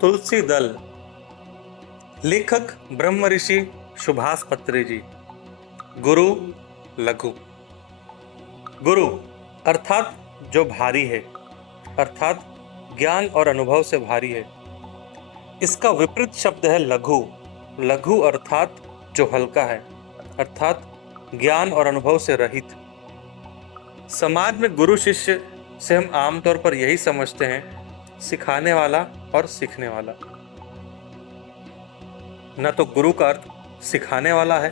तुलसी दल। लेखक ब्रह्म ऋषि सुभाष पत्री जी। गुरु लघु। गुरु अर्थात जो भारी है, अर्थात ज्ञान और अनुभव से भारी है। इसका विपरीत शब्द है लघु। लघु अर्थात जो हल्का है, अर्थात ज्ञान और अनुभव से रहित। समाज में गुरु शिष्य से हम आमतौर पर यही समझते हैं, सिखाने वाला और सीखने वाला। न तो गुरु का अर्थ सिखाने वाला है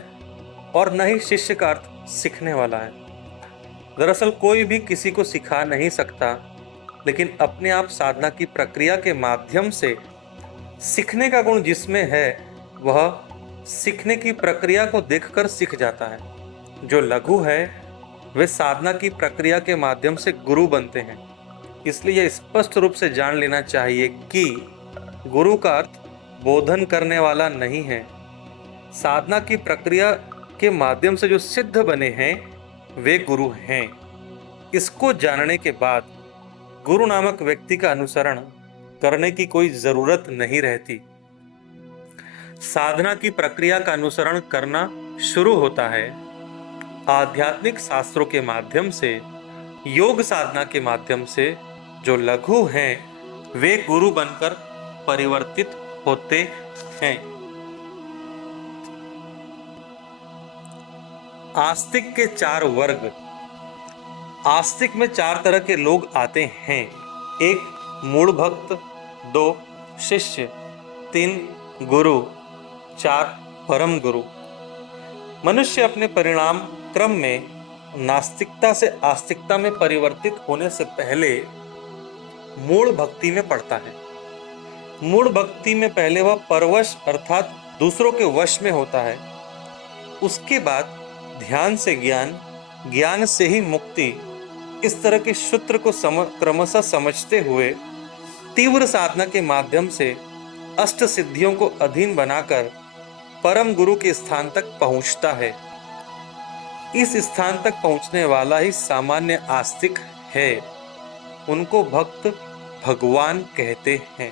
और न ही शिष्य का अर्थ सीखने वाला है। दरअसल कोई भी किसी को सिखा नहीं सकता, लेकिन अपने आप साधना की प्रक्रिया के माध्यम से सीखने का गुण जिसमें है, वह सीखने की प्रक्रिया को देखकर सीख जाता है। जो लघु है वे साधना की प्रक्रिया के माध्यम से गुरु बनते हैं। इसलिए यह स्पष्ट रूप से जान लेना चाहिए कि गुरु का अर्थ बोधन करने वाला नहीं है। साधना की प्रक्रिया के माध्यम से जो सिद्ध बने हैं वे गुरु हैं। इसको जानने के बाद गुरु नामक व्यक्ति का अनुसरण करने की कोई जरूरत नहीं रहती। साधना की प्रक्रिया का अनुसरण करना शुरू होता है आध्यात्मिक शास्त्रों के माध्यम से, योग साधना के माध्यम से। जो लघु हैं वे गुरु बनकर परिवर्तित होते हैं। आस्तिक के 4 वर्ग। आस्तिक में 4 तरह के लोग आते हैं। 1 मूढ़ भक्त, 2 शिष्य, 3 गुरु, 4 परम गुरु। मनुष्य अपने परिणाम क्रम में नास्तिकता से आस्तिकता में परिवर्तित होने से पहले मूढ़ भक्ति में पड़ता है। मूढ़ भक्ति में पहले वह परवश अर्थात दूसरों के वश में होता है। उसके बाद ध्यान से ज्ञान, ज्ञान से ही मुक्ति, इस तरह के सूत्र को क्रमशः समझते हुए तीव्र साधना के माध्यम से अष्ट सिद्धियों को अधीन बनाकर परम गुरु के स्थान तक पहुंचता है। इस स्थान तक पहुंचने वाला ही सामान्य आस्तिक है। उनको भक्त भगवान कहते हैं।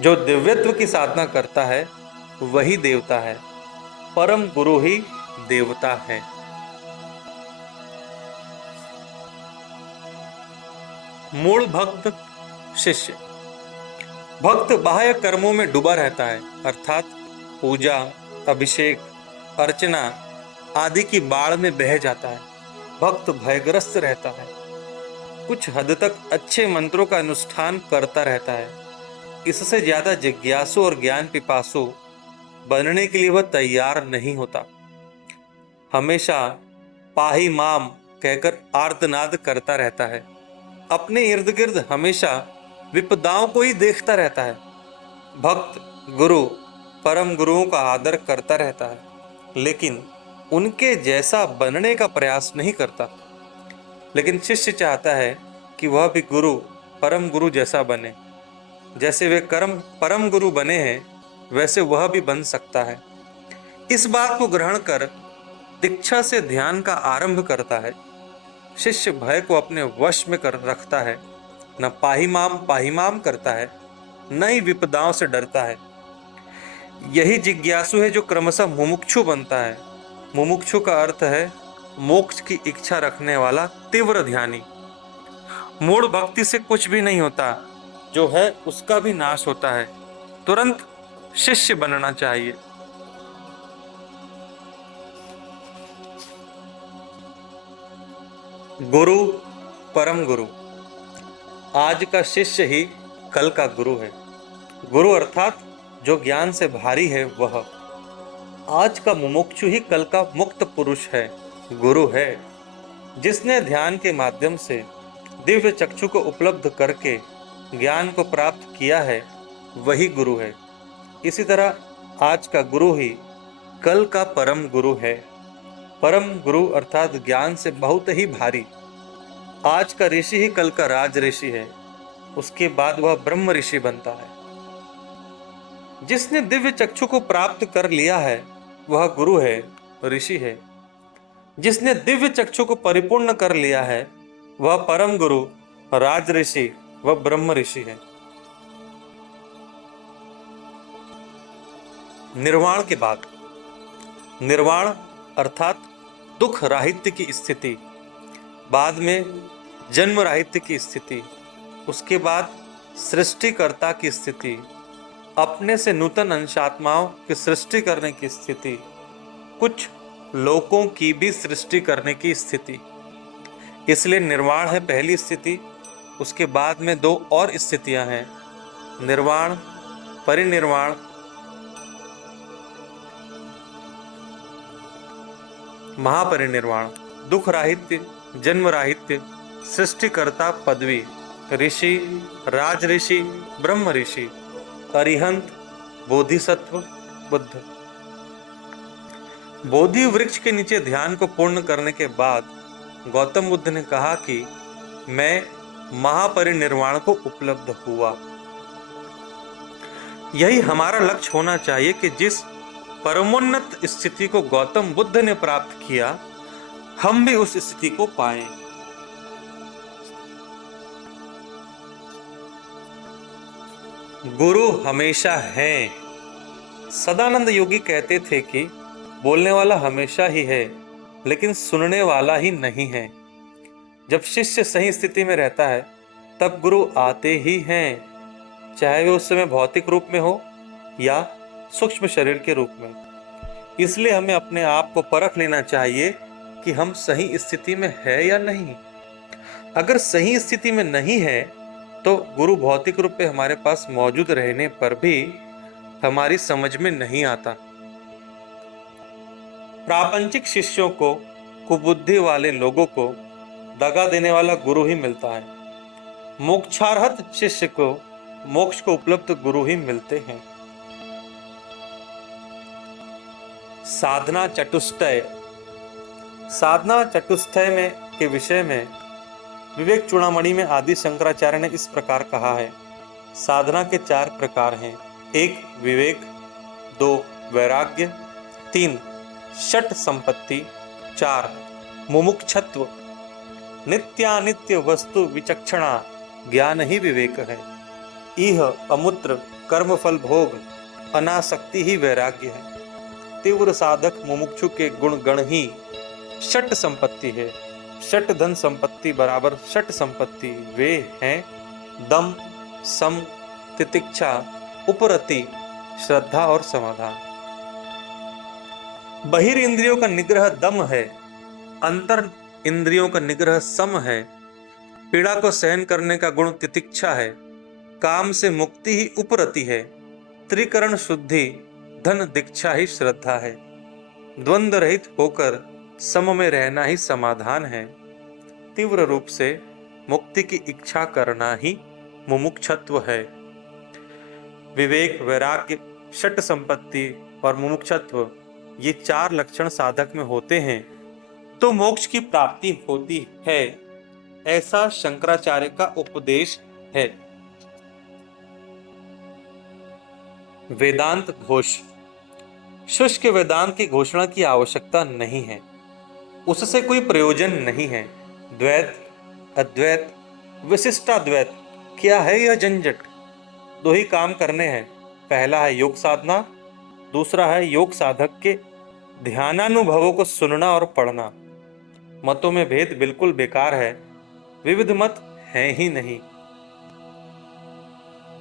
जो दिव्यत्व की साधना करता है वही देवता है। परम गुरु ही देवता है। मूढ़ भक्त शिष्य। भक्त बाह्य कर्मों में डूबा रहता है, अर्थात पूजा, अभिषेक, अर्चना आदि की बाढ़ में बह जाता है। भक्त भयग्रस्त रहता है। कुछ हद तक अच्छे मंत्रों का अनुष्ठान करता रहता है। इससे ज्यादा जिज्ञासु और ज्ञान पिपासु बनने के लिए वह तैयार नहीं होता। हमेशा पाही माम कहकर आर्तनाद करता रहता है। अपने इर्द गिर्द हमेशा विपदाओं को ही देखता रहता है। भक्त गुरु परम गुरुओं का आदर करता रहता है, लेकिन उनके जैसा बनने का प्रयास नहीं करता। लेकिन शिष्य चाहता है कि वह भी गुरु परम गुरु जैसा बने। जैसे वे परम गुरु बने हैं वैसे वह भी बन सकता है। इस बात को ग्रहण कर दीक्षा से ध्यान का आरंभ करता है। शिष्य भय को अपने वश में कर रखता है। न पाहिमाम करता है, न ही विपदाओं से डरता है। यही जिज्ञासु है जो क्रमशः मुमुक्षु बनता है। मुमुक्षु का अर्थ है मोक्ष की इच्छा रखने वाला तीव्र ध्यानी। मूढ़ भक्ति से कुछ भी नहीं होता, जो है उसका भी नाश होता है। तुरंत शिष्य बनना चाहिए। गुरु परम गुरु। आज का शिष्य ही कल का गुरु है। गुरु अर्थात जो ज्ञान से भारी है वह। आज का मुमुक्षु ही कल का मुक्त पुरुष है, गुरु है। जिसने ध्यान के माध्यम से दिव्य चक्षु को उपलब्ध करके ज्ञान को प्राप्त किया है वही गुरु है। इसी तरह आज का गुरु ही कल का परम गुरु है। परम गुरु अर्थात ज्ञान से बहुत ही भारी। आज का ऋषि ही कल का राज ऋषि है। उसके बाद वह ब्रह्म ऋषि बनता है। जिसने दिव्य चक्षु को प्राप्त कर लिया है वह गुरु है, ऋषि है। जिसने दिव्य चक्षु को परिपूर्ण कर लिया है वह परम गुरु, राज ऋषि व ब्रह्म ऋषि है। निर्वाण के बाद, निर्वाण अर्थात दुख राहित्य की स्थिति, बाद में जन्म राहित्य की स्थिति, उसके बाद सृष्टिकर्ता की स्थिति, अपने से नूतन अंशात्माओं की सृष्टि करने की स्थिति, कुछ लोकों की भी सृष्टि करने की स्थिति। इसलिए निर्वाण है पहली स्थिति। उसके बाद में दो और स्थितियां हैं, निर्वाण, परिनिर्वाण, महापरिनिर्वाण, दुख राहित्य, जन्म राहित्य, सृष्टिकर्ता पदवी, ऋषि, राज ऋषि, ब्रह्म ऋषि, अरिहंत, बोधिसत्व, बुद्ध। बोधि वृक्ष के नीचे ध्यान को पूर्ण करने के बाद गौतम बुद्ध ने कहा कि मैं महापरिनिर्वाण को उपलब्ध हुआ। यही हमारा लक्ष्य होना चाहिए कि जिस परमोन्नत स्थिति को गौतम बुद्ध ने प्राप्त किया, हम भी उस स्थिति को पाएं। गुरु हमेशा हैं। सदानंद योगी कहते थे कि बोलने वाला हमेशा ही है, लेकिन सुनने वाला ही नहीं है। जब शिष्य सही स्थिति में रहता है तब गुरु आते ही हैं, चाहे वे उस समय भौतिक रूप में हो या सूक्ष्म शरीर के रूप में। इसलिए हमें अपने आप को परख लेना चाहिए कि हम सही स्थिति में है या नहीं। अगर सही स्थिति में नहीं है तो गुरु भौतिक रूप में हमारे पास मौजूद रहने पर भी हमारी समझ में नहीं आता। प्रापंचिक शिष्यों को, कुबुद्धि वाले लोगों को दगा देने वाला गुरु ही मिलता है। मोक्षार्हत शिष्य को मोक्ष को उपलब्ध गुरु ही मिलते हैं। साधना चतुष्टय। साधना चतुष्टय में के विषय में विवेक चूड़ामणि में आदि शंकराचार्य ने इस प्रकार कहा है। साधना के 4 प्रकार हैं। 1 विवेक, 2 वैराग्य, 3 षट संपत्ति, 4 मुमुक्षत्व। नित्यानित्य वस्तु विचक्षणा ज्ञान ही विवेक है। इह अमूत्र कर्मफल भोग अनासक्ति ही वैराग्य है। तीव्र साधक मुमुक्षु के गुण गण ही षट संपत्ति है। षट धन संपत्ति बराबर षट संपत्ति वे हैं दम, सम, तितिक्षा, उपरति, श्रद्धा और समाधान। बहिर इंद्रियों का निग्रह दम है, अंतर इंद्रियों का निग्रह सम है, पीड़ा को सहन करने का गुण तितिक्षा है, काम से मुक्ति ही उपरति है, त्रिकरण शुद्धि धन दीक्षा ही श्रद्धा है, द्वंद्व रहित होकर सम में रहना ही समाधान है, तीव्र रूप से मुक्ति की इच्छा करना ही मुमुक्षत्व है। विवेक, वैराग्य, षट संपत्ति और मुमुक्षत्व ये 4 लक्षण साधक में होते हैं तो मोक्ष की प्राप्ति होती है, ऐसा शंकराचार्य का उपदेश है। वेदांत घोष। शुष्क वेदांत की घोषणा की आवश्यकता नहीं है, उससे कोई प्रयोजन नहीं है। द्वैत, अद्वैत, विशिष्टाद्वैत क्या है यह झंझट? 2 ही काम करने हैं। पहला है योग साधना, दूसरा है योग साधक के ध्यानानुभवों को सुनना और पढ़ना। मतों में भेद बिल्कुल बेकार है, विविध मत हैं ही नहीं।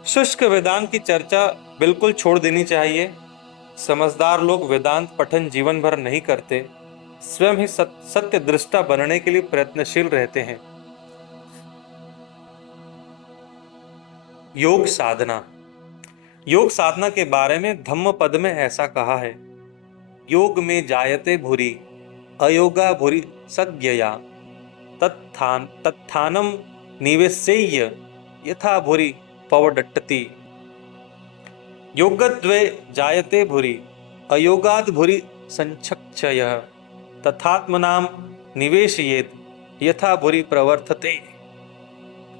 शुष्क वेदांत की चर्चा बिल्कुल छोड़ देनी चाहिए। समझदार लोग वेदांत पठन जीवन भर नहीं करते, स्वयं ही सत्य दृष्टा बनने के लिए प्रयत्नशील रहते हैं। योग साधना। योग साधना के बारे में धम्मपद में ऐसा कहा है, योग में जायते भूरि अयोगा भूरि सज्ञया तत्थानम निवेश्य यथा भूरि पवडट्टति। योगद्वे जायते भूरि अयोगाद् भूरि संचक्षयः तथात्मनाम निवेशयेत यथा भूरि प्रवर्तते।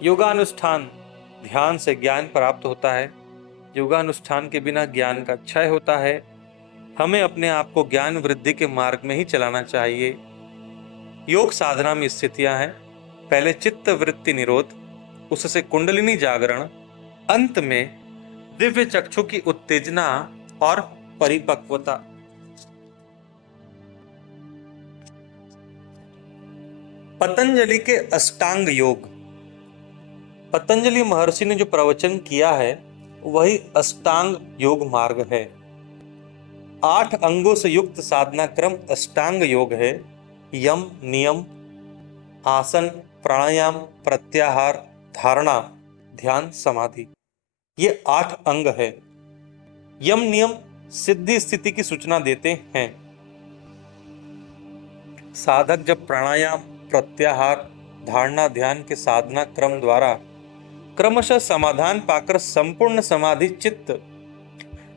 योगानुष्ठान ध्यान से ज्ञान प्राप्त होता है, योगानुष्ठान के बिना ज्ञान का क्षय होता है। हमें अपने आप को ज्ञान वृद्धि के मार्ग में ही चलाना चाहिए। योग साधना में स्थितियां हैं, पहले चित्त वृत्ति निरोध, उससे कुंडलिनी जागरण, अंत में दिव्य चक्षु की उत्तेजना और परिपक्वता। पतंजलि के अष्टांग योग। पतंजलि महर्षि ने जो प्रवचन किया है वही अष्टांग योग मार्ग है। 8 अंगों से युक्त साधना क्रम अष्टांग योग है। यम, नियम, आसन, प्राणायाम, प्रत्याहार, धारणा, ध्यान, समाधि, ये 8 अंग है। यम नियम सिद्धि स्थिति की सूचना देते हैं। साधक जब प्राणायाम, प्रत्याहार, धारणा, ध्यान के साधना क्रम द्वारा क्रमशः समाधान पाकर संपूर्ण समाधि चित्त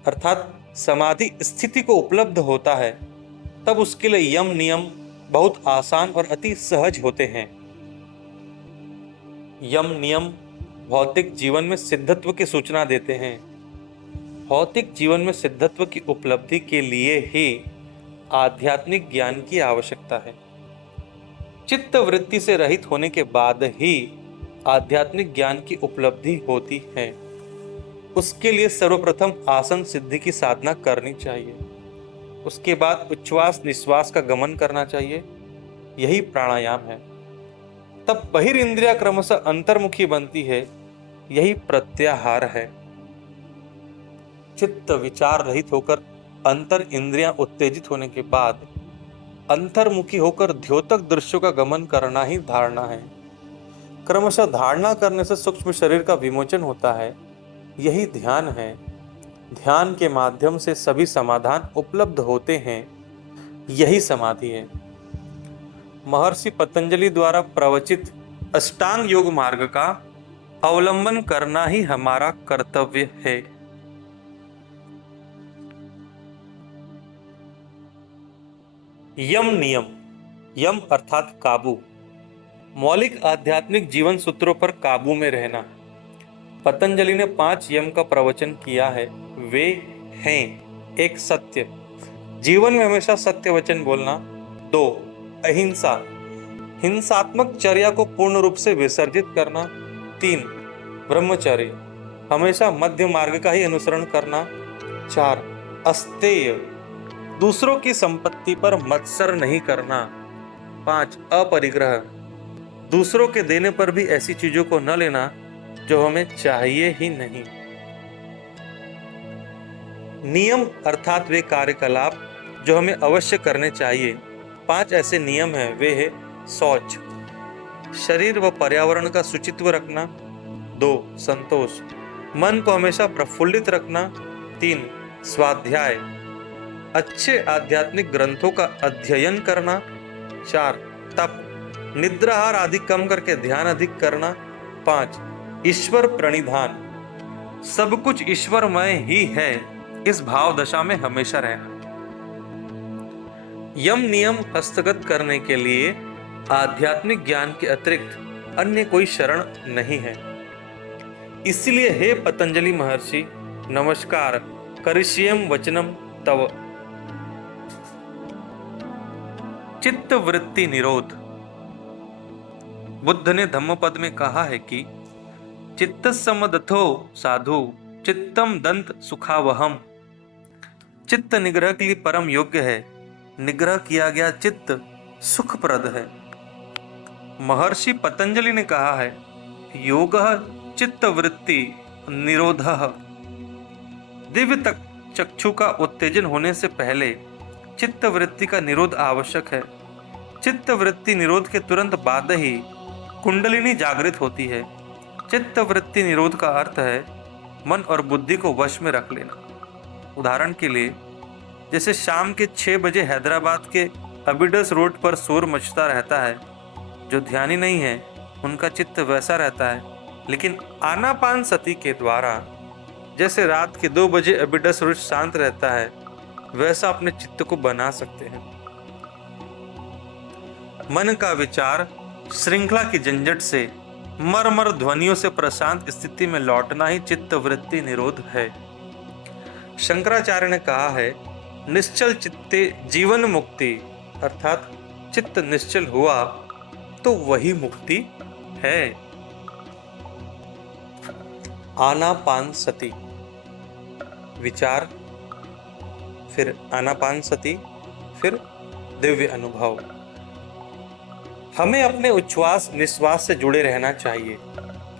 अर्थात समाधि स्थिति को उपलब्ध होता है, तब उसके लिए यम नियम बहुत आसान और अति सहज होते हैं। यम नियम भौतिक जीवन में सिद्धत्व की सूचना देते हैं। भौतिक जीवन में सिद्धत्व की उपलब्धि के लिए ही आध्यात्मिक ज्ञान की आवश्यकता है। चित्त वृत्ति से रहित होने के बाद ही आध्यात्मिक ज्ञान की उपलब्धि होती है। उसके लिए सर्वप्रथम आसन सिद्धि की साधना करनी चाहिए। उसके बाद उच्छ्वास निश्वास का गमन करना चाहिए, यही प्राणायाम है। तब बहिर्इंद्रिया क्रमशः अंतर्मुखी बनती है, यही प्रत्याहार है। चित्त विचार रहित होकर अंतर इंद्रियां उत्तेजित होने के बाद अंतर्मुखी होकर द्योतक दृश्यों का गमन करना ही धारणा है। क्रमशः धारणा करने से सूक्ष्म शरीर का विमोचन होता है, यही ध्यान है। ध्यान के माध्यम से सभी समाधान उपलब्ध होते हैं, यही समाधि है। महर्षि पतंजलि द्वारा प्रवचित अष्टांग योग मार्ग का अवलंबन करना ही हमारा कर्तव्य है। यम नियम। यम अर्थात काबू, मौलिक आध्यात्मिक जीवन सूत्रों पर काबू में रहना। पतंजलि ने 5 यम का प्रवचन किया है। वे हैं: 1 सत्य, जीवन में हमेशा सत्य वचन बोलना। 2 अहिंसा, हिंसात्मक चर्या को पूर्ण रूप से विसर्जित करना। 3 ब्रह्मचर्य, हमेशा मध्य मार्ग का ही अनुसरण करना। 4 अस्तेय, दूसरों की संपत्ति पर मत्सर नहीं करना। 5 अपरिग्रह, दूसरों के देने पर भी ऐसी चीजों को न लेना जो हमें चाहिए ही नहीं। नियम अर्थात वे कार्यकलाप जो हमें अवश्य करने चाहिए। 5 ऐसे नियम हैं, वे है: शौच, शरीर व पर्यावरण का शुचित्व रखना। 2 संतोष, मन को हमेशा प्रफुल्लित रखना। 3 स्वाध्याय, अच्छे आध्यात्मिक ग्रंथों का अध्ययन करना। 4 तप, निद्राहार आदि कम करके ध्यान अधिक करना। 5 ईश्वर प्रणिधान, सब कुछ ईश्वरमय ही है, इस भाव दशा में हमेशा रहना। यम नियम हस्तगत करने के लिए आध्यात्मिक ज्ञान के अतिरिक्त अन्य कोई शरण नहीं है। इसलिए हे पतंजलि महर्षि, नमस्कार, करिष्येम वचनम तव। चित्त वृत्ति निरोध। बुद्ध ने धम्मपद में कहा है कि चित्त समदथो साधु चित्तम दंत सुखावहम। चित्त निग्रह के लिए परम योग्य है, निग्रह किया गया चित्त सुखप्रद है। महर्षि पतंजलि ने कहा है, योगः चित्त वृत्ति निरोधः। दिव्य तक चक्षु का उत्तेजन होने से पहले चित्त वृत्ति का निरोध आवश्यक है। चित्त वृत्ति निरोध के तुरंत बाद ही कुंडलिनी जागृत होती है। चित्त वृत्ति निरोध का अर्थ है मन और बुद्धि को वश में रख लेना। उदाहरण के लिए, जैसे शाम के 6 बजे हैदराबाद के अबिडस रोड पर शोर मचता रहता है, जो ध्यानी नहीं है उनका चित्त वैसा रहता है। लेकिन आनापान सती के द्वारा जैसे रात के 2 बजे अबिडस रोड शांत रहता है, वैसा अपने चित्त को बना सकते हैं। मन का विचार श्रृंखला की झंझट से मरमर ध्वनियों से प्रशांत स्थिति में लौटना ही चित्त वृत्ति निरोध है। शंकराचार्य ने कहा है, निश्चल चित्ते जीवन मुक्ति, अर्थात चित्त निश्चल हुआ तो वही मुक्ति है। आनापान सती। विचार, फिर आनापानसति, फिर दिव्य अनुभव। हमें अपने उच्छ्वास निश्वास से जुड़े रहना चाहिए।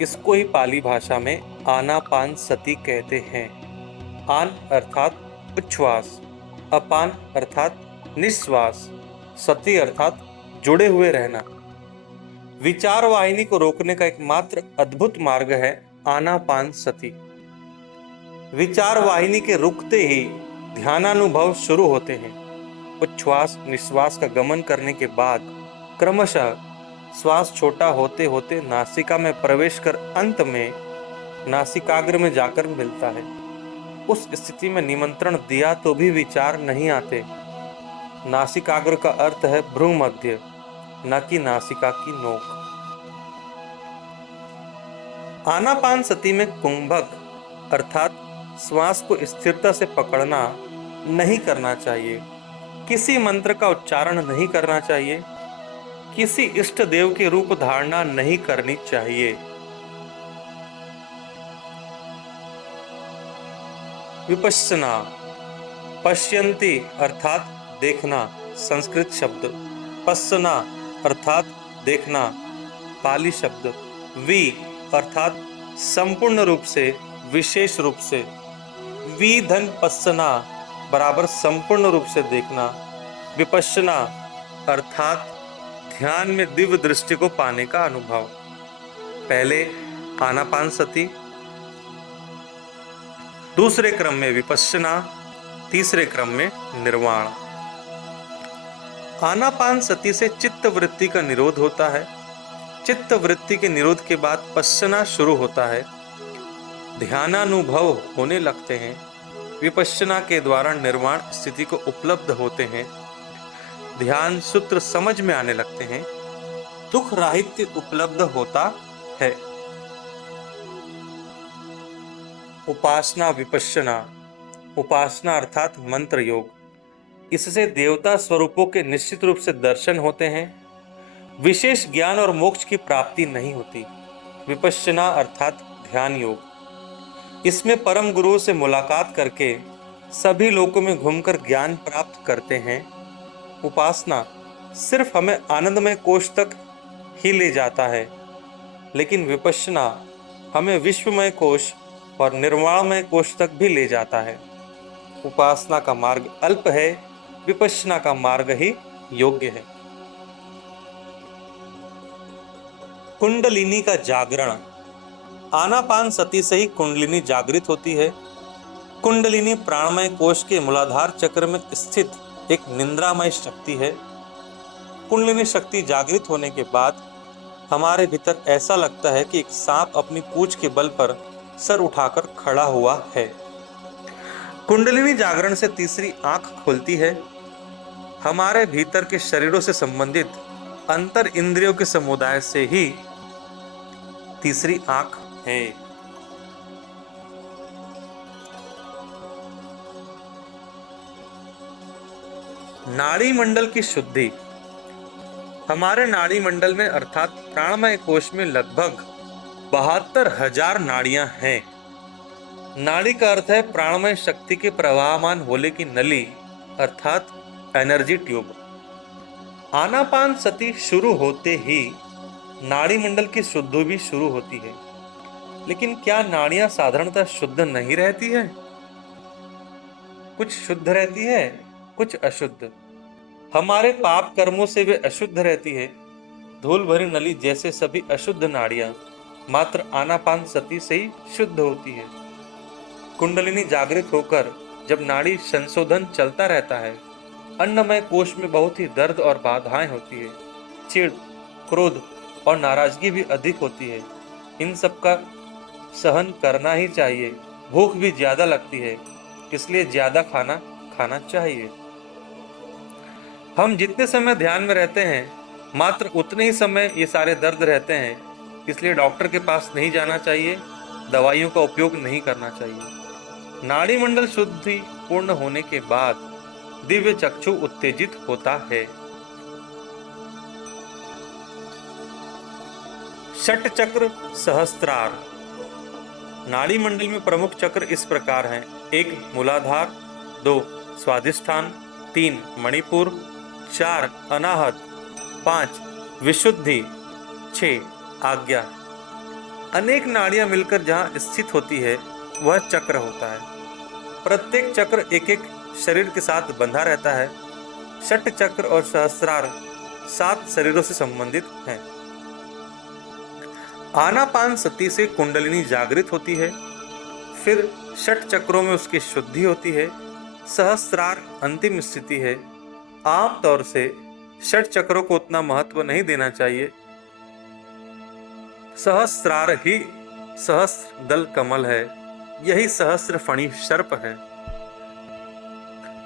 इसको ही पाली भाषा में आनापानसति कहते हैं। आन अर्थात उच्छ्वास, अपान अर्थात निश्वास, सति अर्थात जुड़े हुए रहना। विचार वाहिनी को रोकने का एकमात्र अद्भुत मार्ग है आनापानसति। विचार वाहिनी के रुकते ही ध्यानानुभव शुरू होते हैं। उच्छ्वास निश्वास का गमन करने के बाद क्रमशः श्वास छोटा होते होते नासिका में प्रवेश कर अंत में नासिकाग्र में जाकर मिलता है। उस स्थिति में निमंत्रण दिया तो भी विचार नहीं आते। नासिकाग्र का अर्थ है भ्रू मध्य, न कि नासिका की नोक। आनापानसति में कुंभक अर्थात श्वास को स्थिरता से पकड़ना नहीं करना चाहिए। किसी मंत्र का उच्चारण नहीं करना चाहिए। किसी इष्ट देव के रूप धारणा नहीं करनी चाहिए। विपश्यना, पश्यन्ति अर्थात देखना, संस्कृत शब्द। पश्यना अर्थात देखना, पाली शब्द। वि अर्थात संपूर्ण रूप से, विशेष रूप से। वि धन पश्यना बराबर संपूर्ण रूप से देखना। विपश्यना अर्थात ध्यान में दिव्य दृष्टि को पाने का अनुभव। पहले आनापानसति, दूसरे क्रम में विपश्यना, तीसरे क्रम में निर्वाण। आनापानसति से चित्त वृत्ति का निरोध होता है। चित्त वृत्ति के निरोध के बाद पश्यना शुरू होता है। ध्यानानुभव होने लगते हैं। विपश्यना के द्वारा निर्वाण स्थिति को उपलब्ध होते हैं। ध्यान सूत्र समझ में आने लगते हैं। दुख राहित्य उपलब्ध होता है। उपासना विपश्यना, उपासना अर्थात मंत्र योग। इससे देवता स्वरूपों के निश्चित रूप से दर्शन होते हैं। विशेष ज्ञान और मोक्ष की प्राप्ति नहीं होती। विपश्यना अर्थात ध्यान योग। इसमें परम गुरु से मुलाकात करके सभी लोकों में घूमकर ज्ञान प्राप्त करते हैं। उपासना सिर्फ हमें आनंदमय कोश तक ही ले जाता है, लेकिन विपश्यना हमें विश्वमय कोश और निर्वाणमय कोश तक भी ले जाता है। उपासना का मार्ग अल्प है, विपश्यना का मार्ग ही योग्य है। कुंडलिनी का जागरण। आनापानसति से ही कुंडलिनी जागृत होती है। कुंडलिनी प्राणमय कोश के मूलाधार चक्र में स्थित एक निंद्रामय शक्ति है। कुंडलिनी शक्ति जागृत होने के बाद हमारे भीतर ऐसा लगता है कि एक सांप अपनी पूंछ के बल पर सर उठाकर खड़ा हुआ है। कुंडलिनी जागरण से तीसरी आंख खुलती है। हमारे भीतर के शरीरों से संबंधित अंतर इंद्रियों के समुदाय से ही तीसरी आंख है। नाड़ी मंडल की शुद्धि। हमारे नाड़ी मंडल में अर्थात प्राणमय कोश में लगभग 72,000 नाड़ियां हैं। नाड़ी का अर्थ है प्राणमय शक्ति के प्रवाहमान होले की नली अर्थात एनर्जी ट्यूब। आनापानसति शुरू होते ही नाड़ी मंडल की शुद्धि भी शुरू होती है। लेकिन क्या नाड़ियां साधारणतः शुद्ध नहीं रहती है? कुछ शुद्ध रहती है, कुछ अशुद्ध। हमारे पाप कर्मों से वे अशुद्ध रहती है। धूल भरी नली जैसे सभी अशुद्ध नाड़ियां मात्र आनापानसति से ही शुद्ध होती है। कुंडलिनी जागृत होकर जब नाड़ी संशोधन चलता रहता है, अन्नमय कोश में बहुत ही दर्द और बाधाएं होती है। चिढ़, क्रोध और नाराजगी भी अधिक होती है। इन सब का सहन करना ही चाहिए। भूख भी ज्यादा लगती है, इसलिए ज्यादा खाना खाना चाहिए। हम जितने समय ध्यान में रहते हैं मात्र उतने ही समय ये सारे दर्द रहते हैं, इसलिए डॉक्टर के पास नहीं जाना चाहिए, दवाइयों का उपयोग नहीं करना चाहिए। नाड़ी मंडल शुद्धि पूर्ण होने के बाद दिव्य चक्षु उत्तेजित होता है। षट चक्र सहस्त्रार। नाड़ी मंडल में प्रमुख चक्र इस प्रकार हैं: 1 मूलाधार, 2 स्वाधिष्ठान, 3 मणिपुर, 4 अनाहत, 5 विशुद्धि, 6 आज्ञा। अनेक नाड़ियां मिलकर जहां स्थित होती है वह चक्र होता है। प्रत्येक चक्र एक एक शरीर के साथ बंधा रहता है। षट चक्र और सहस्त्रार 7 शरीरों से संबंधित हैं। आनापान सती से कुंडलिनी जागृत होती है, फिर षट चक्रों में उसकी शुद्धि होती है। सहस्त्रार अंतिम स्थिति है। आमतौर से षट चक्रों को उतना महत्व नहीं देना चाहिए। सहस्त्रार ही सहस्त्र दल कमल है, यही सहस्त्र फणी सर्प है।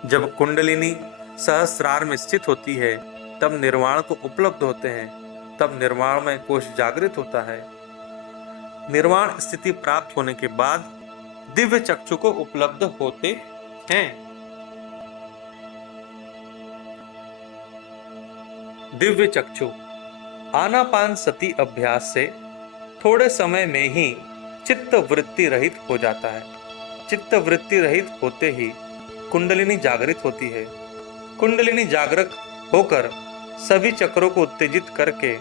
जब कुंडलिनी सहस्त्रार में स्थित होती है तब निर्वाण को उपलब्ध होते हैं, तब निर्वाण में कोश जागृत होता है। निर्वाण स्थिति प्राप्त होने के बाद दिव्य चक्षु को उपलब्ध होते हैं। दिव्य चक्षु आनापान सती अभ्यास से थोड़े समय में ही चित्त वृत्ति रहित हो जाता है। चित्त वृत्ति रहित होते ही कुंडलिनी जागृत होती है। कुंडलिनी जागृत होकर सभी चक्रों को उत्तेजित करके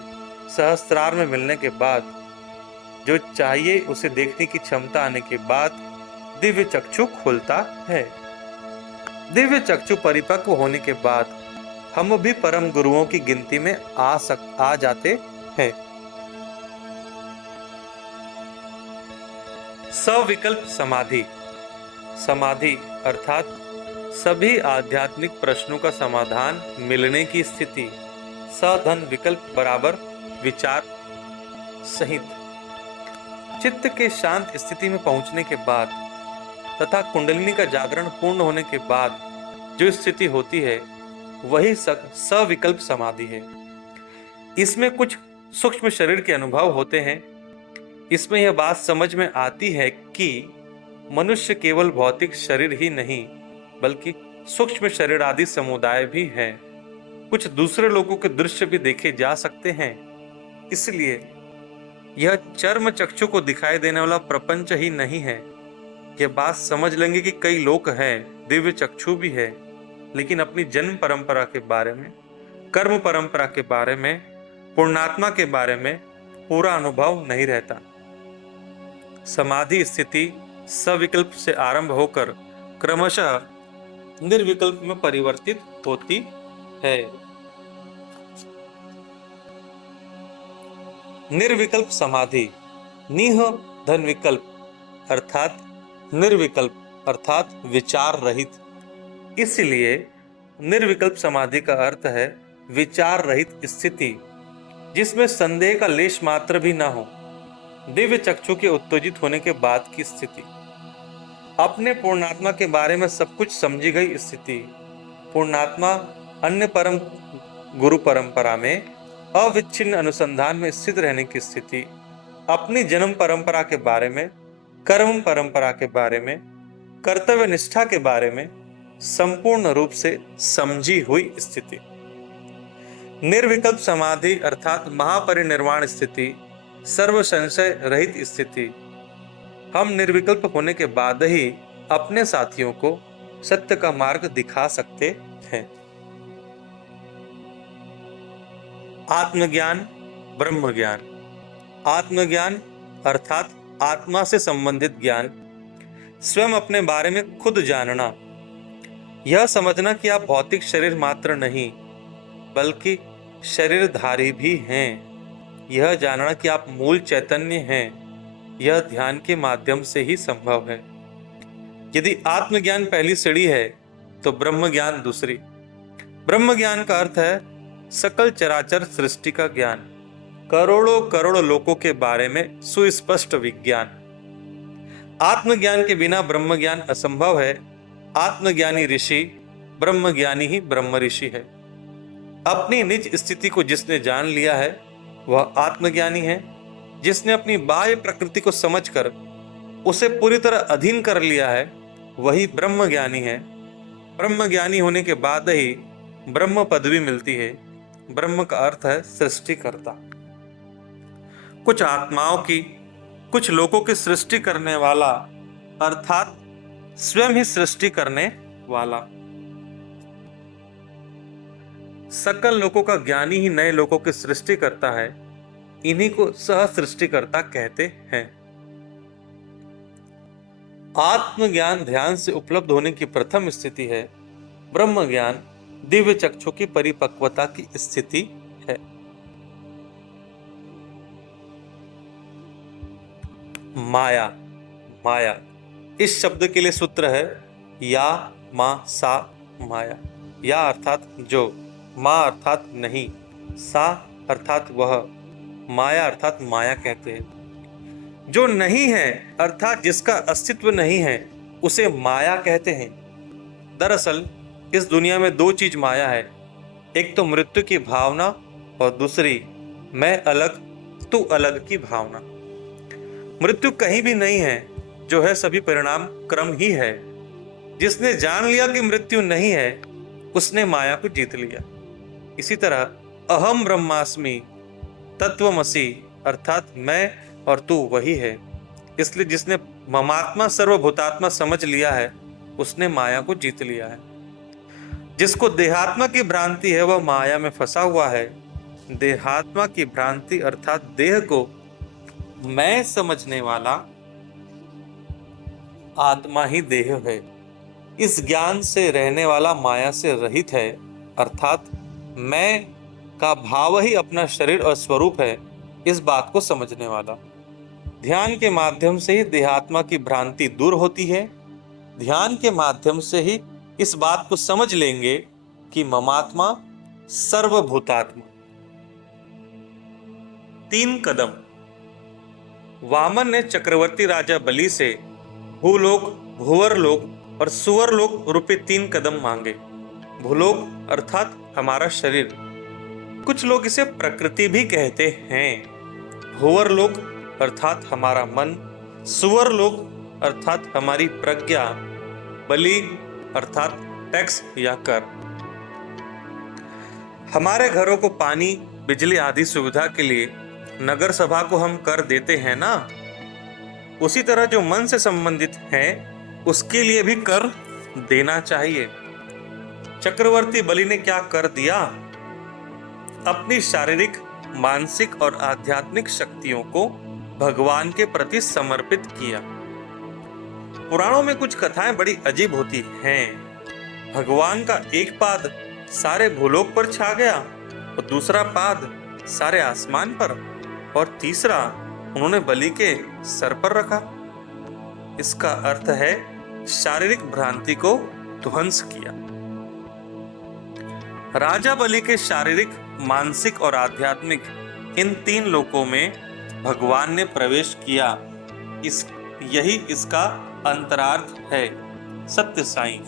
सहस्त्रार में मिलने के बाद जो चाहिए उसे देखने की क्षमता आने के बाद दिव्य चक्षु खुलता है। दिव्य चक्षु परिपक्व होने के बाद हम भी परम गुरुओं की गिनती में आ जाते हैं। सविकल्प समाधि। समाधि अर्थात सभी आध्यात्मिक प्रश्नों का समाधान मिलने की स्थिति। सधन विकल्प बराबर विचार सहित। चित्त के शांत स्थिति में पहुंचने के बाद तथा कुंडलिनी का जागरण पूर्ण होने के बाद जो स्थिति होती है वही सविकल्प समाधि है। इसमें कुछ सूक्ष्म शरीर के अनुभव होते हैं। इसमें यह बात समझ में आती है कि मनुष्य केवल भौतिक शरीर ही नहीं बल्कि सूक्ष्म शरीर आदि समुदाय भी है। कुछ दूसरे लोगों के दृश्य भी देखे जा सकते हैं। इसलिए यह चर्म चक्षु को दिखाई देने वाला प्रपंच ही नहीं है। यह बात समझ लेंगे कि कई लोग हैं, दिव्य चक्षु भी है, लेकिन अपनी जन्म परंपरा के बारे में, कर्म परंपरा के बारे में, पुण्यात्मा के बारे में पूरा अनुभव नहीं रहता। समाधि स्थिति सविकल्प से आरंभ होकर क्रमशः निर्विकल्प में परिवर्तित होती है। निर्विकल्प समाधि निह धन विकल्प अर्थात निर्विकल्प अर्थात विचार रहित। इसलिए निर्विकल्प समाधि का अर्थ है विचार रहित स्थिति जिसमें संदेह का लेश मात्र भी न हो। दिव्य चक्षु के उत्तेजित होने के बाद की स्थिति। अपने पूर्णात्मा के बारे में सब कुछ समझी गई स्थिति। पूर्णात्मा अन्य परम गुरु परंपरा में अविच्छिन्न अनुसंधान में स्थित रहने की स्थिति। अपनी जन्म परंपरा के बारे में, कर्म परंपरा के बारे में, कर्तव्य निष्ठा के बारे में संपूर्ण रूप से समझी हुई स्थिति। निर्विकल्प समाधि अर्थात महापरिनिर्वाण स्थिति, सर्व संशय रहित स्थिति। हम निर्विकल्प होने के बाद ही अपने साथियों को सत्य का मार्ग दिखा सकते हैं। आत्मज्ञान, ब्रह्म ज्ञान। आत्मज्ञान अर्थात आत्मा से संबंधित ज्ञान, स्वयं अपने बारे में खुद जानना। यह समझना कि आप भौतिक शरीर मात्र नहीं बल्कि शरीरधारी भी हैं। यह जानना कि आप मूल चैतन्य हैं, यह ध्यान के माध्यम से ही संभव है। यदि आत्मज्ञान पहली सीढ़ी है तो ब्रह्म ज्ञान दूसरी। ब्रह्म ज्ञान का अर्थ है सकल चराचर सृष्टि का ज्ञान, करोड़ों करोड़ लोकों के बारे में सुस्पष्ट विज्ञान। आत्मज्ञान के बिना ब्रह्म ज्ञान असंभव है। आत्मज्ञानी ऋषि ब्रह्मज्ञानी ही ब्रह्म ऋषि है। अपनी निज स्थिति को जिसने जान लिया है वह आत्मज्ञानी है। जिसने अपनी बाह्य प्रकृति को समझकर उसे पूरी तरह अधीन कर लिया है वही ब्रह्मज्ञानी है। ब्रह्मज्ञानी होने के बाद ही ब्रह्म पदवी मिलती है। ब्रह्म का अर्थ है सृष्टिकर्ता। कुछ आत्माओं की, कुछ लोगों की सृष्टि करने वाला अर्थात स्वयं ही सृष्टि करने वाला। सकल लोकों का ज्ञानी ही नए लोकों की सृष्टि करता है। इन्हीं को सह सृष्टिकर्ता कहते हैं। आत्मज्ञान ध्यान से उपलब्ध होने की प्रथम स्थिति है। ब्रह्म ज्ञान दिव्य चक्षु की परिपक्वता की स्थिति है। माया, माया इस शब्द के लिए सूत्र है या मा सा माया। या अर्थात जो, मा अर्थात नहीं, सा अर्थात वह, माया अर्थात माया कहते हैं। जो नहीं है अर्थात जिसका अस्तित्व नहीं है उसे माया कहते हैं। दरअसल इस दुनिया में दो चीज माया है, एक तो मृत्यु की भावना और दूसरी मैं अलग तू अलग की भावना। मृत्यु कहीं भी नहीं है, जो है सभी परिणाम क्रम ही है। जिसने जान लिया कि मृत्यु नहीं है उसने माया को जीत लिया। इसी तरह अहम ब्रह्मास्मि तत्वमसि अर्थात मैं और तू वही है। इसलिए जिसने ममात्मा सर्वभूतात्मा समझ लिया है उसने माया को जीत लिया है। जिसको देहात्मा की भ्रांति है वह माया में फंसा हुआ है। देहात्मा की भ्रांति अर्थात देह को मैं समझने वाला आत्मा ही देह है। इस ज्ञान से रहने वाला माया से रहित है, अर्थात मैं का भाव ही अपना शरीर और स्वरूप है, इस बात को समझने वाला। ध्यान के माध्यम से ही देहात्मा की भ्रांति दूर होती है। ध्यान के माध्यम से ही इस बात को समझ लेंगे कि ममात्मा सर्वभूतात्मा। 3 कदम। वामन ने चक्रवर्ती राजा बलि से भूलोक, भूवरलोक और सुवरलोक रूपे 3 कदम मांगे। भूलोक अर्थात हमारा शरीर, कुछ लोग इसे प्रकृति भी कहते हैं। भूवरलोक अर्थात हमारा मन, सुवरलोक अर्थात हमारी प्रज्ञा, बलि अर्थात टैक्स या कर। हमारे घरों को पानी, बिजली आदि सुविधा के लिए नगर सभा को हम कर देते हैं ना, उसी तरह जो मन से संबंधित है उसके लिए भी कर देना चाहिए। चक्रवर्ती बलि ने क्या कर दिया? अपनी शारीरिक, मानसिक और आध्यात्मिक शक्तियों को भगवान के प्रति समर्पित किया। पुराणों में कुछ कथाएं बड़ी अजीब होती हैं। भगवान का एक पाद सारे भूलोक पर छा गया और दूसरा पाद सारे आसमान पर और तीसरा उन्होंने बलि के सर पर रखा। इसका अर्थ है शारीरिक भ्रांति को ध्वंस किया। राजा बलि के शारीरिक, मानसिक और आध्यात्मिक इन 3 लोकों में भगवान ने प्रवेश किया। यही इसका अंतरार्थ है। सत्य साईं।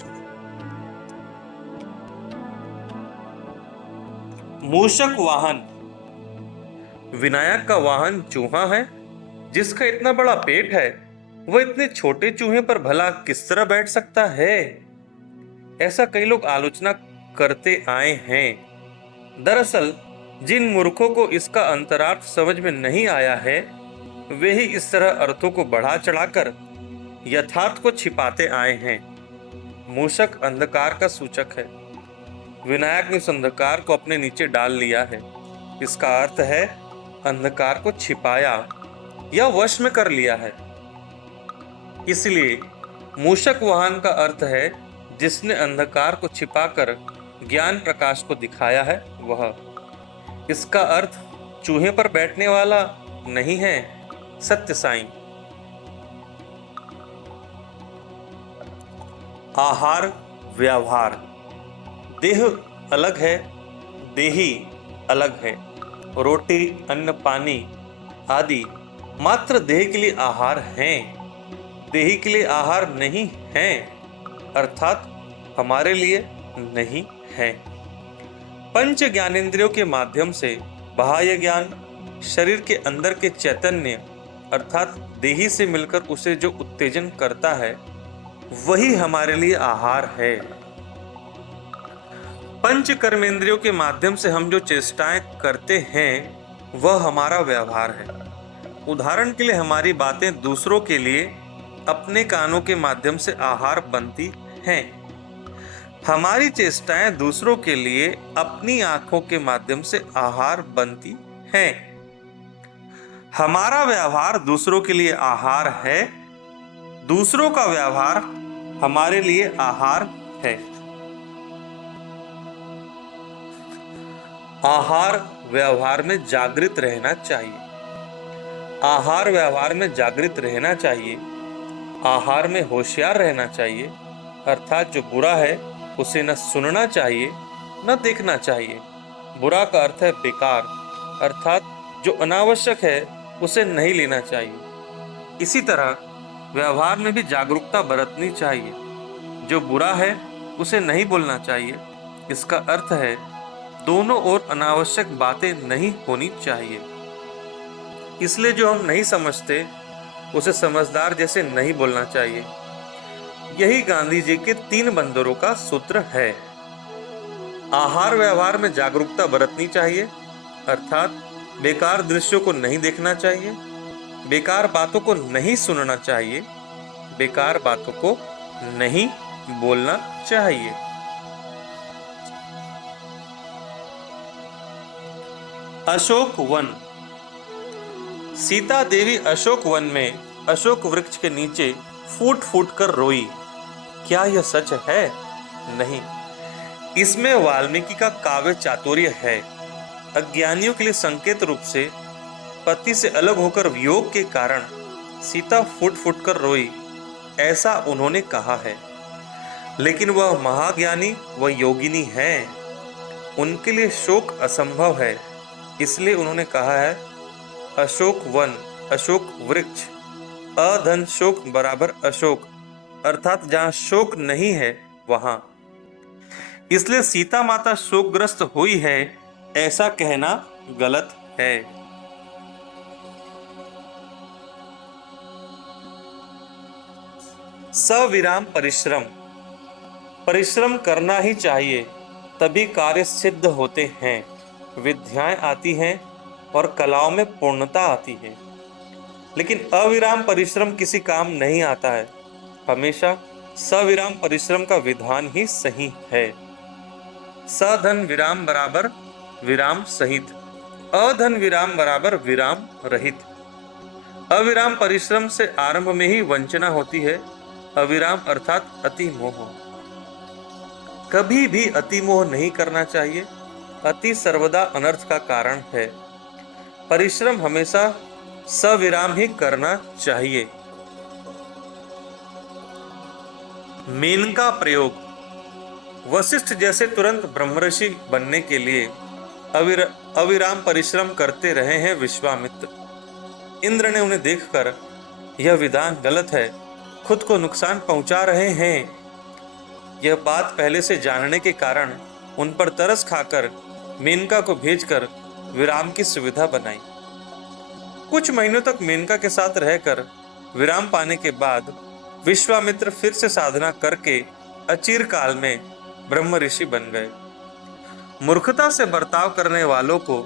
मूषक वाहन। विनायक का वाहन चूहा है। जिसका इतना बड़ा पेट है वह इतने छोटे चूहे पर भला किस तरह बैठ सकता है? ऐसा कई लोग आलोचना करते आए हैं। दरअसल जिन मूर्खों को इसका अंतरार्थ समझ में नहीं आया है वे ही इस तरह अर्थों को बढ़ा चढ़ाकर यथार्थ को छिपाते आए हैं। मूषक अंधकार का सूचक है। विनायक ने उस अंधकार को अपने नीचे डाल लिया है। इसका अर्थ है अंधकार को छिपाया या वश में कर लिया है। इसलिए मूषक वाहन का अर्थ है जिसने अंधकार को छिपाकर ज्ञान प्रकाश को दिखाया है वह। इसका अर्थ चूहे पर बैठने वाला नहीं है। सत्य साईं। आहार व्यवहार। देह अलग है, देही अलग है। रोटी, अन्न, पानी आदि मात्र देह के लिए आहार हैं, देही के लिए आहार नहीं हैं, अर्थात हमारे लिए नहीं है। पंच ज्ञानेंद्रियों के माध्यम से बाह्य ज्ञान शरीर के अंदर के चैतन्य अर्थात देही से मिलकर उसे जो उत्तेजन करता है वही हमारे लिए आहार है। पंच कर्मेंद्रियों के माध्यम से हम जो चेष्टाएं करते हैं वह हमारा व्यवहार है। उदाहरण के लिए हमारी बातें दूसरों के लिए अपने कानों के माध्यम से आहार बनती हैं। हमारी चेष्टाएं दूसरों के लिए अपनी आंखों के माध्यम से आहार बनती हैं। हमारा व्यवहार दूसरों के लिए आहार है, दूसरों का व्यवहार हमारे लिए आहार है। आहार व्यवहार में जागृत रहना चाहिए। आहार व्यवहार में जागृत रहना चाहिए। आहार में होशियार रहना चाहिए, अर्थात जो बुरा है उसे न सुनना चाहिए न देखना चाहिए। बुरा का अर्थ है बेकार, अर्थात जो अनावश्यक है उसे नहीं लेना चाहिए। इसी तरह व्यवहार में भी जागरूकता बरतनी चाहिए। जो बुरा है उसे नहीं बोलना चाहिए। इसका अर्थ है दोनों ओर अनावश्यक बातें नहीं होनी चाहिए। इसलिए जो हम नहीं समझते उसे समझदार जैसे नहीं बोलना चाहिए। यही गांधी जी के 3 बंदरों का सूत्र है। आहार व्यवहार में जागरूकता बरतनी चाहिए, अर्थात बेकार दृश्यों को नहीं देखना चाहिए, बेकार बातों को नहीं सुनना चाहिए, बेकार बातों को नहीं बोलना चाहिए। अशोक वन। सीता देवी अशोक वन में अशोक वृक्ष के नीचे फूट फूट कर रोई। क्या यह सच है? नहीं, इसमें वाल्मीकि का काव्य चातुर्य है। अज्ञानियों के लिए संकेत रूप से पति से अलग होकर वियोग के कारण सीता फूट फूट कर रोई, ऐसा उन्होंने कहा है। लेकिन वह महाज्ञानी व योगिनी हैं, उनके लिए शोक असंभव है। इसलिए उन्होंने कहा है अशोक वन, अशोक वृक्ष, अधन शोक बराबर अशोक, अर्थात जहां शोक नहीं है वहां। इसलिए सीता माता शोकग्रस्त हुई है, ऐसा कहना गलत है। सविराम परिश्रम। परिश्रम करना ही चाहिए, तभी कार्य सिद्ध होते हैं, विद्याएं आती हैं और कलाओं में पूर्णता आती है। लेकिन अविराम परिश्रम किसी काम नहीं आता है। हमेशा सविराम परिश्रम का विधान ही सही है। सधन विराम बराबर विराम सहित, अधन विराम बराबर विराम रहित। अविराम परिश्रम से आरंभ में ही वंचना होती है। अविराम अर्थात अति मोह। कभी भी अति मोह नहीं करना चाहिए। अति सर्वदा अनर्थ का कारण है। परिश्रम हमेशा सविराम ही करना चाहिए। मेनका प्रयोग। वशिष्ठ जैसे तुरंत ब्रह्मर्षि बनने के लिए अविराम परिश्रम करते रहे हैं विश्वामित्र। इंद्र ने उन्हें देखकर यह विधान गलत है, खुद को नुकसान पहुंचा रहे हैं, यह बात पहले से जानने के कारण उन पर तरस खाकर मेनका को भेजकर विराम की सुविधा बनाई। कुछ महीनों तक मेनका के साथ रहकर विराम पाने के बाद विश्वामित्र फिर से साधना करके अचिर काल में ब्रह्म ऋषि बन गए। मूर्खता से बर्ताव करने वालों को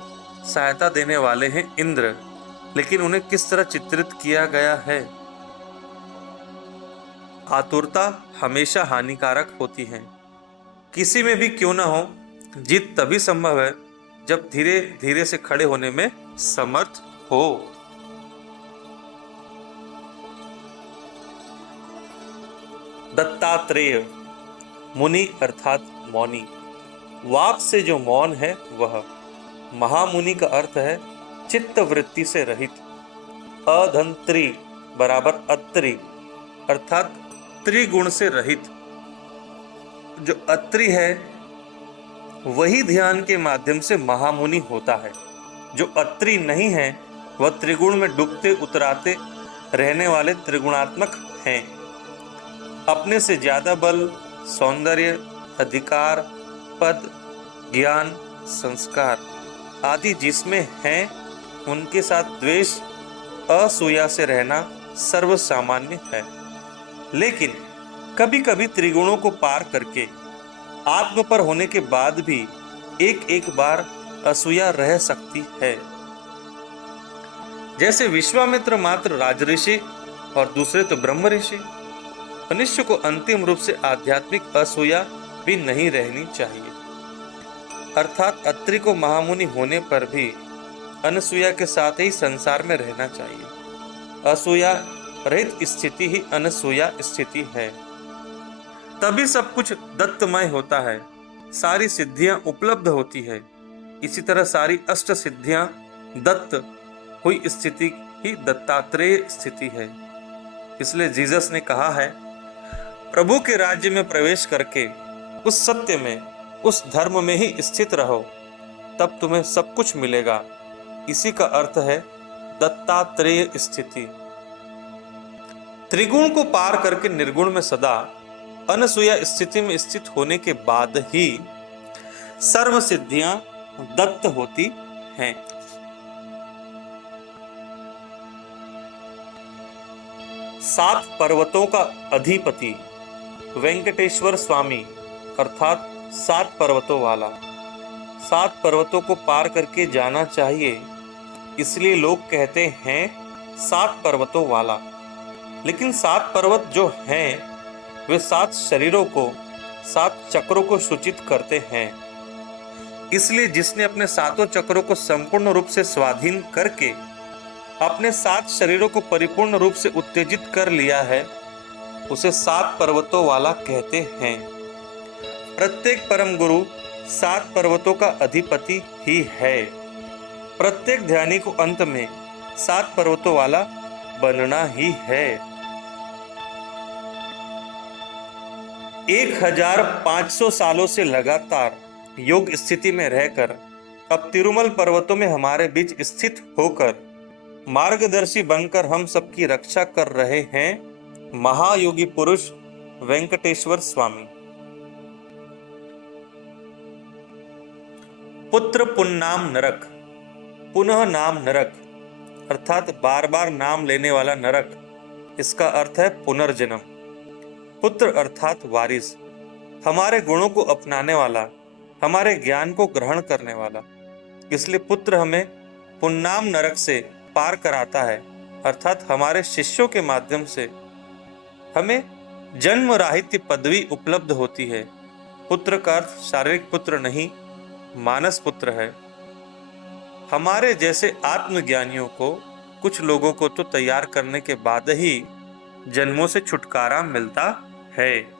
सहायता देने वाले हैं इंद्र, लेकिन उन्हें किस तरह चित्रित किया गया है। आतुरता हमेशा हानिकारक होती है। किसी में भी क्यों ना हो, जीत तभी संभव है जब धीरे धीरे से खड़े होने में समर्थ हो। दत्तात्रेय मुनि अर्थात मौनी। वाक से जो मौन है वह महामुनि का अर्थ है चित्त वृत्ति से रहित। अधंत्री बराबर अत्रि अर्थात त्रिगुण से रहित। जो अत्रि है वही ध्यान के माध्यम से महामुनि होता है। जो अत्रि नहीं है वह त्रिगुण में डूबते उतराते रहने वाले त्रिगुणात्मक हैं। अपने से ज्यादा बल, सौंदर्य, अधिकार, पद, ज्ञान, संस्कार आदि जिसमें हैं, उनके साथ द्वेष, असूया से रहना सर्वसामान्य है। लेकिन कभी कभी त्रिगुणों को पार करके आत्म पर होने के बाद भी एक एक बार असूया रह सकती है। जैसे विश्वामित्र मात्र राजऋषि और दूसरे तो ब्रह्म ऋषि। मनुष्य को अंतिम रूप से आध्यात्मिक असूया भी नहीं रहनी चाहिए। अर्थात अत्रि को महामुनि होने पर भी अनसूया के साथ ही संसार में रहना चाहिए। असूया रहित स्थिति ही अनसूया स्थिति है। तभी सब कुछ दत्तमय होता है, सारी सिद्धियां उपलब्ध होती है। इसी तरह सारी अष्ट सिद्धियां दत्त हुई स्थिति ही दत्तात्रेय स्थिति है। इसलिए जीसस ने कहा है, प्रभु के राज्य में प्रवेश करके उस सत्य में, उस धर्म में ही स्थित रहो, तब तुम्हें सब कुछ मिलेगा। इसी का अर्थ है दत्तात्रेय स्थिति। त्रिगुण को पार करके निर्गुण में सदा अनसूया स्थिति में स्थित होने के बाद ही सर्व सिद्धियां दत्त होती हैं। सात पर्वतों का अधिपति वेंकटेश्वर स्वामी अर्थात 7 पर्वतों वाला। 7 पर्वतों को पार करके जाना चाहिए, इसलिए लोग कहते हैं 7 पर्वतों वाला। लेकिन 7 पर्वत जो हैं वे 7 शरीरों को, 7 चक्रों को सूचित करते हैं। इसलिए जिसने अपने 7 चक्रों को संपूर्ण रूप से स्वाधीन करके अपने 7 शरीरों को परिपूर्ण रूप से उत्तेजित कर लिया है, उसे 7 पर्वतों वाला कहते हैं। प्रत्येक परम गुरु 7 पर्वतों का अधिपति ही है। प्रत्येक ध्यानी को अंत में 7 पर्वतों वाला बनना ही है। 1500 सालों से लगातार योग स्थिति में रहकर अब तिरुमल पर्वतों में हमारे बीच स्थित होकर मार्गदर्शी बनकर हम सबकी रक्षा कर रहे हैं महायोगी पुरुष वेंकटेश्वर स्वामी। पुत्र पुन्नाम नरक, पुनः नाम नरक अर्थात बार बार नाम लेने वाला नरक, इसका अर्थ है पुनर्जन्म। पुत्र अर्थात वारिस, हमारे गुणों को अपनाने वाला, हमारे ज्ञान को ग्रहण करने वाला। इसलिए पुत्र हमें पुन्नाम नरक से पार कराता है, अर्थात हमारे शिष्यों के माध्यम से हमें जन्म राहित्य पदवी उपलब्ध होती है। पुत्र का अर्थ शारीरिक पुत्र नहीं, मानस पुत्र है। हमारे जैसे आत्मज्ञानियों को, कुछ लोगों को तो तैयार करने के बाद ही जन्मों से छुटकारा मिलता है।